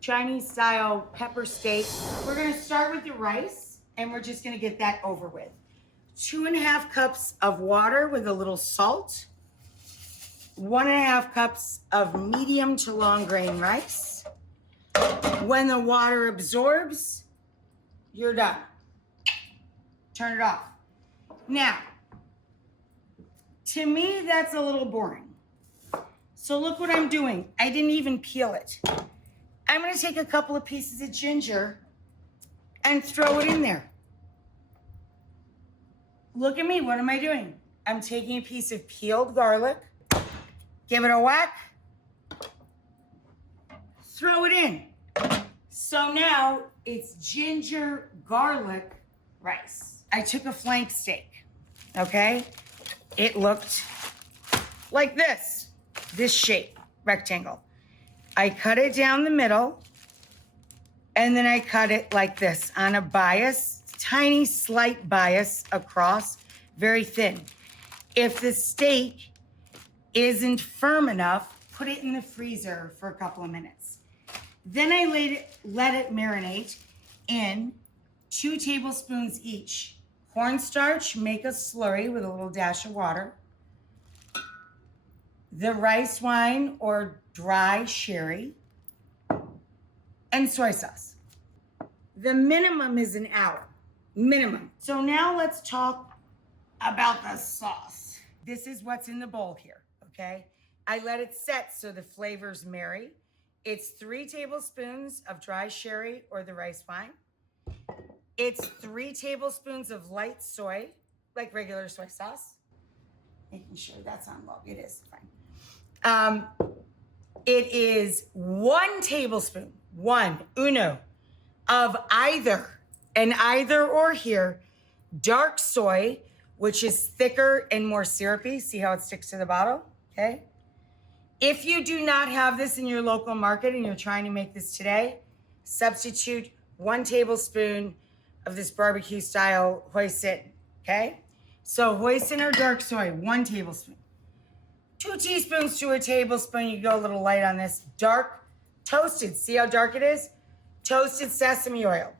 Chinese style pepper steak. We're gonna start with the rice and we're just gonna get that over with. 2.5 cups of water with a little salt. 1.5 cups of medium to long grain rice. When the water absorbs, you're done. Turn it off. Now, to me, that's a little boring. So look what I'm doing. I didn't even peel it. I'm gonna take a couple of pieces of ginger and throw it in there. Look at me, what am I doing? I'm taking a piece of peeled garlic, give it a whack, throw it in. So now it's ginger garlic rice. I took a flank steak, okay? It looked like this shape, rectangle. I cut it down the middle, and then I cut it like this on a bias, tiny slight bias across, very thin. If the steak isn't firm enough, put it in the freezer for a couple of minutes. Then I let it marinate in 2 tablespoons each. Cornstarch, make a slurry with a little dash of water. The rice wine or dry sherry, and soy sauce. The minimum is an hour, minimum. So now let's talk about the sauce. This is what's in the bowl here, okay? I let it set so the flavors marry. It's 3 tablespoons of dry sherry or the rice wine. It's 3 tablespoons of light soy, like regular soy sauce. Making sure that's on low. It is fine. It is 1 tablespoon, uno, of an either or here, dark soy, which is thicker and more syrupy. See how it sticks to the bottle, okay? If you do not have this in your local market and you're trying to make this today, substitute 1 tablespoon of this barbecue style hoisin, okay? So hoisin or dark soy, 1 tablespoon. 2 teaspoons to a tablespoon, you go a little light on this. Dark, toasted, see how dark it is? Toasted sesame oil.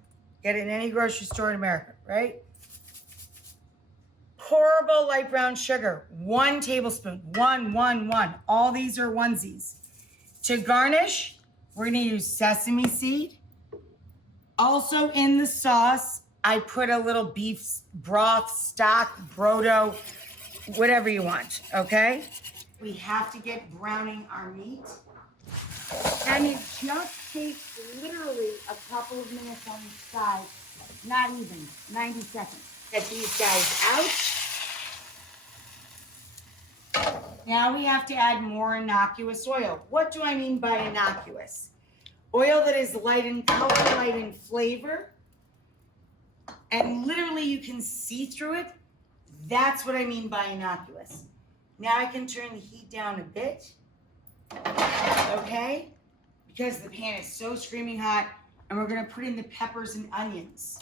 Get it in any grocery store in America, right? Pourable light brown sugar, 1 tablespoon, 1. All these are onesies. To garnish, we're gonna use sesame seed. Also in the sauce, I put a little beef broth, stock, brodo, whatever you want, okay? We have to get browning our meat. And it just takes literally a couple of minutes on each side, not even, 90 seconds. Get these guys out. Now we have to add more innocuous oil. What do I mean by innocuous? Oil that is light in color, light in flavor, and literally you can see through it. That's what I mean by innocuous. Now I can turn the heat down a bit, okay? Because the pan is so screaming hot, and we're gonna put in the peppers and onions.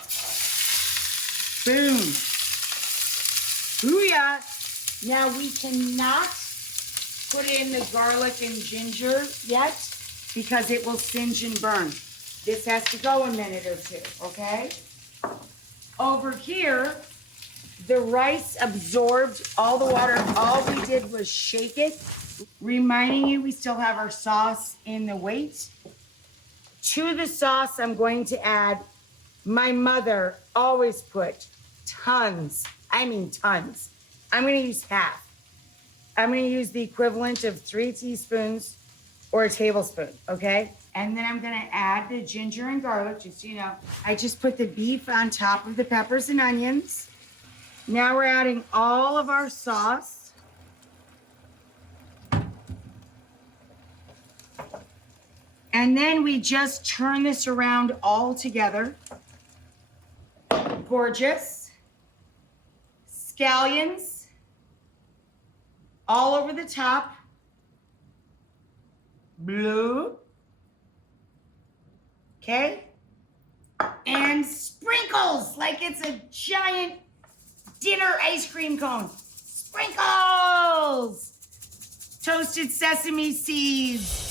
Boom. Booyah. Now we cannot put in the garlic and ginger yet because it will singe and burn. This has to go a minute or 2, okay? Over here, the rice absorbed all the water. All we did was shake it, reminding you we still have our sauce in the weight. To the sauce, I'm going to add, my mother always put tons. I mean tons. I'm going to use half. I'm going to use the equivalent of 3 teaspoons or a tablespoon, okay? And then I'm going to add the ginger and garlic, just so you know. I just put the beef on top of the peppers and onions. Now we're adding all of our sauce. And then we just turn this around all together. Gorgeous. Scallions all over the top. Blue. Okay? And sprinkles like it's a giant dinner ice cream cone. Sprinkles! Toasted sesame seeds.